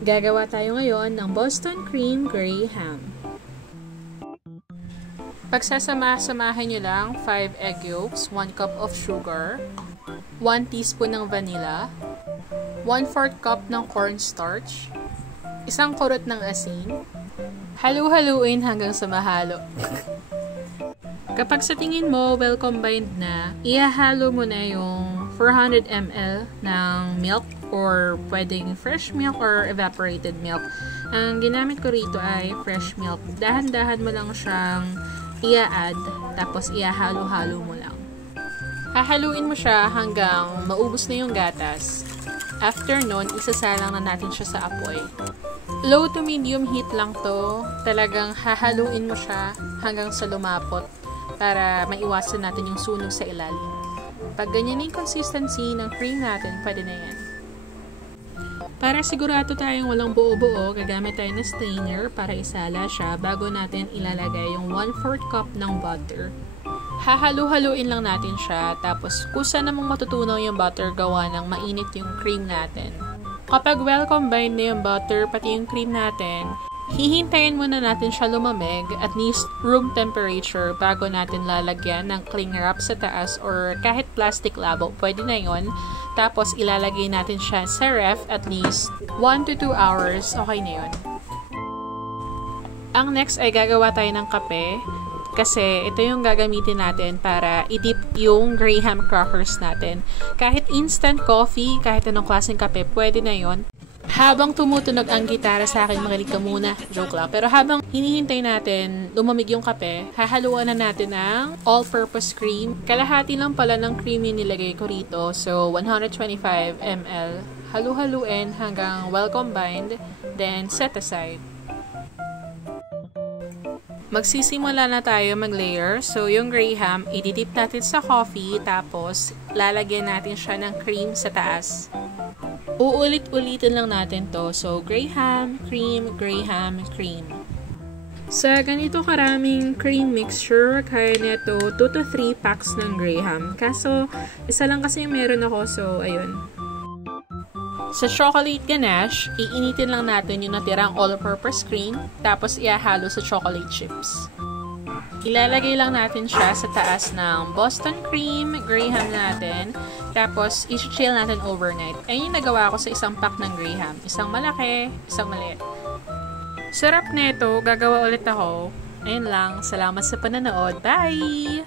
Gagawa tayo ngayon ng Boston Cream Graham. Pagsasama-samahin nyo lang 5 egg yolks, 1 cup of sugar, 1 teaspoon ng vanilla, 1/4 cup ng cornstarch, isang kurot ng asin. Halu-haluin hanggang sa mahalo. Kapag sa tingin mo well combined na, ihahalo mo na yung 400 ml ng milk or pwedeng fresh milk or evaporated milk. Ang ginamit ko rito ay fresh milk. Dahan-dahan mo lang siyang i-add, tapos ihahalo-halo mo lang. Hahaluin mo siya hanggang maubos na yung gatas. After nun, isasalang na natin siya sa apoy. Low to medium heat lang to. Talagang hahaluin mo siya hanggang sa lumapot para maiwasan natin yung sunog sa ilalim. Pag ganyan yung consistency ng cream natin, pwede na yan. Para sigurado tayong walang buo-buo, gagamit tayo ng strainer para isala siya bago natin ilalagay yung 1/4 cup ng butter. Hahalu-haluin lang natin siya, tapos kusa namang matutunaw yung butter gawa ng mainit yung cream natin. Kapag well combined na yung butter pati yung cream natin, hihintayin muna natin siya lumamig at least room temperature bago natin lalagyan ng cling wrap sa taas or kahit plastic labo, pwede na yon. Tapos ilalagay natin siya sa ref at least 1 to 2 hours, okay na yon. Ang next ay gagawa tayo ng kape. Kasi ito yung gagamitin natin para i-dip yung Graham crackers natin. Kahit instant coffee, kahit anong klaseng kape, pwede na yon. Habang tumutunog ang gitara sa akin, makinig ka muna. Joke lang. Pero habang hinihintay natin lumamig yung kape, hahaluan na natin ng all-purpose cream. Kalahati lang pala ng cream yung nilagay ko rito. So, 125 ml. Halu-haluin hanggang well combined. Then, set aside. Magsisimula na tayo mag-layer. So, yung Graham, ididip natin sa coffee, tapos lalagyan natin siya ng cream sa taas. Uulit-ulitin lang natin to. So, Graham, cream, Graham, cream. Sa ganito karaming cream mixture, kaya nito 2 to 3 packs ng Graham. Kaso, isa lang kasi yung meron ako, so, ayun. Sa chocolate ganache, iinitin lang natin yung natirang all-purpose cream, tapos ihahalo sa chocolate chips. Ilalagay lang natin siya sa taas ng Boston Cream Graham natin, tapos i-chill natin overnight. Ayun yung nagawa ko sa isang pack ng Graham. Isang malaki, isang maliit. Sarap nito, gagawa ulit ako. Ayun lang, salamat sa panonood. Bye!